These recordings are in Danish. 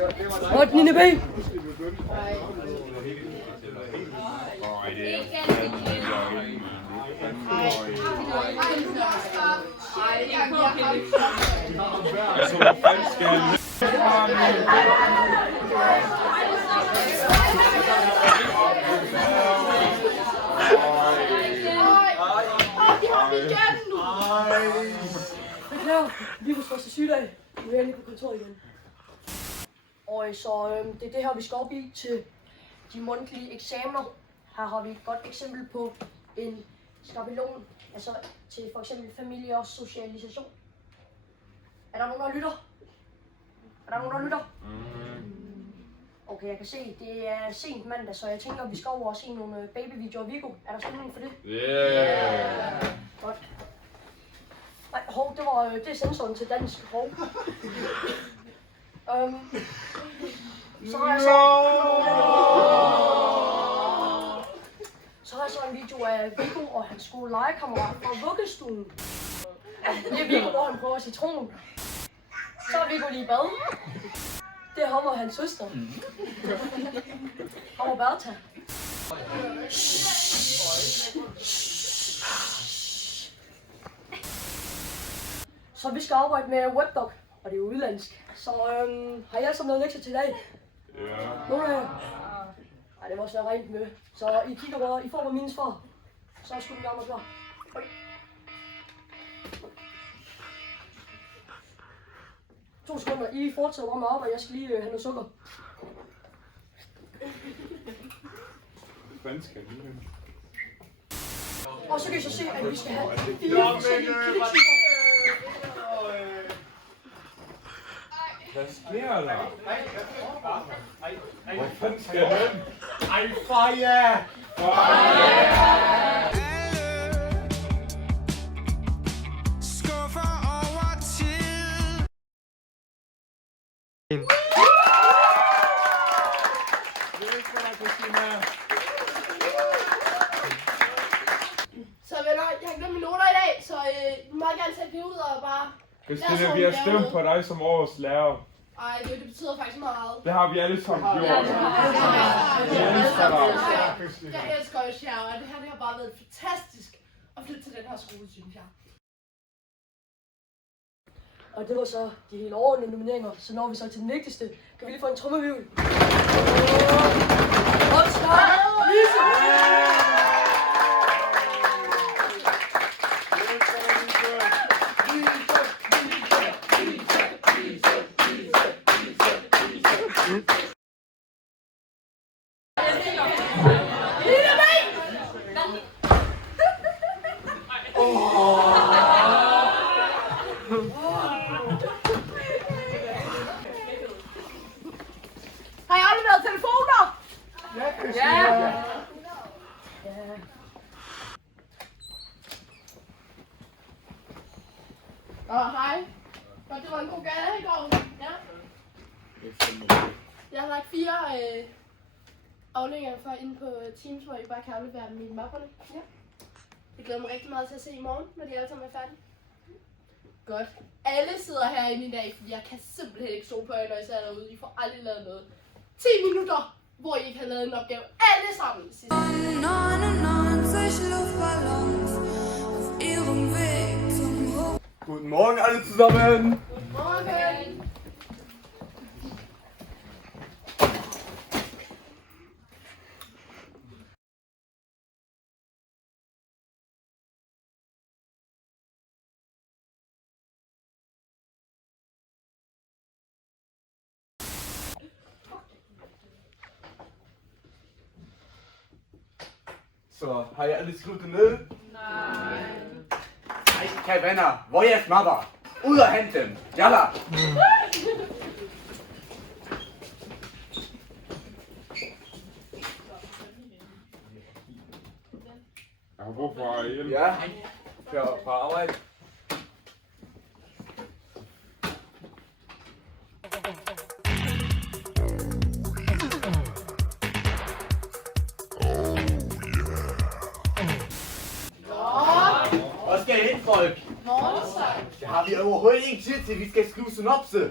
8. 9. B. Beklager, vi får første sygedag. Nu er jeg lige på kontoret igen. Og så det er det her, vi skal op i til de mundtlige eksamener. Her har vi et godt eksempel på en skabelon, altså til for eksempel familie og socialisation. Er der nogen, der lytter? Okay, jeg kan se, det er sent mandag, så jeg tænker, at vi skal over og se nogle babyvideoer af Viggo. Er der stemning for det? Yeah! Godt. Nej, det er sensoren til dansk. Så har jeg så en video af Viggo og hans skole-legekammerat fra vuggestuen. Det er Viggo, hvor han prøver citron. Så er Viggo lige i bad. Det er ham og hans søster. Ham og Bertha. Så vi skal arbejde med WebDoc, og det er udlandsk. Så har jeg altså noget lektier til i dag? Ja. Nogle af jer? Nej, det må også være rent med. Så I kigger bare, I får mig mine svar. Så er sgu den gamle klar. Okay. 2 sekunder, I fortsætter bare med arbejde, jeg skal lige have noget sukker. Hvad skal det? Og så kan I så se, at vi skal have 4 forskellige kliktyper. Hvad sker der? Hvor fanden skal den? Ej, fire! Skuffer over tid. Så venner, jeg har glemt mine noter i dag, så du må gerne sætte det ud og bare... Christina, vi har stemt på dig som årets lærer. Ej, det betyder faktisk meget. Det har vi alle sammen gjort. Jeg elsker jer, og det her det har bare været fantastisk at flytte til den her skole, synes jeg. Og det var så de helt overordnede nomineringer, så når vi så til den vigtigste, kan vi lige få en trommevirvel. Oscar Lise! Har I afleveret telefoner? Ja! Hej. Godt, det var en god gade i går. Ja. Jeg har lagt 4 afleveringer for inde på Teams, hvor I bare kan aflevere dem i mapperne. Ja. Jeg glæder mig rigtig meget til at se i morgen, når de alle sammen er færdige. Godt. Alle sidder herinde i dag, fordi jeg kan simpelthen ikke stole på jer, når I sidder derude. I får aldrig lavet noget. 10 minutter, hvor I ikke har lavet en opgave. Alle sammen. Guten Morgen alle zusammen! Morgen. Så, har I alle skrevet det ned? Nej. Kære venner, hvor er jeres mapper? Ud og hente dem! Jalla! Jeg har brug for hjælp. Ja, kør på arbejde. Hvor skal I hen, folk? Morgensang. Det har vi overhovedet ikke tid til, vi skal skrive synopse.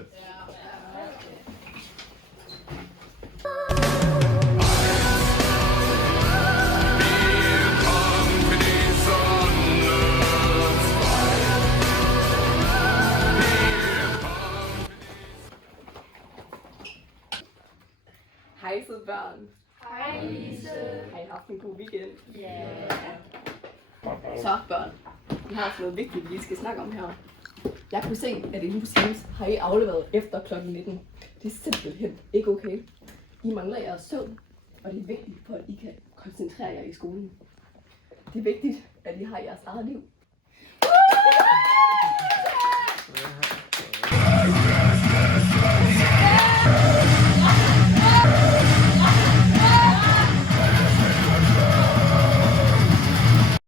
Hej søde børn. Hej Lise. Har I haft en god weekend? Ja. Så børn, vi har altså noget vigtigt, vi lige skal snakke om her. Jeg kunne se, at inde på Teams har I afleveret efter klokken 19. Det er simpelthen ikke okay. I mangler jeres søvn, og det er vigtigt for, at I kan koncentrere jer i skolen. Det er vigtigt, at I har jeres eget liv.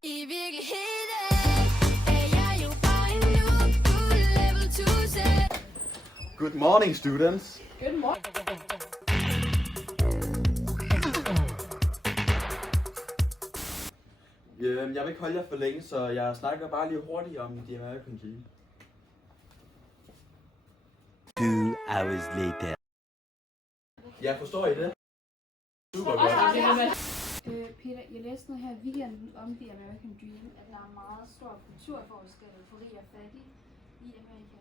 I virkeligheden er jeg jo bare en noob på level 2Z. Good morning, students. Good morning. Jeg vil ikke holde jer for længe, så jeg snakker bare lige hurtigt om The American Dream. 2 hours later. Ja, forstår I det? Super godt. Peter, jeg læste noget her i weekenden om The American Dream, at der er en meget stor kulturforskel på rig og fattig i Amerika.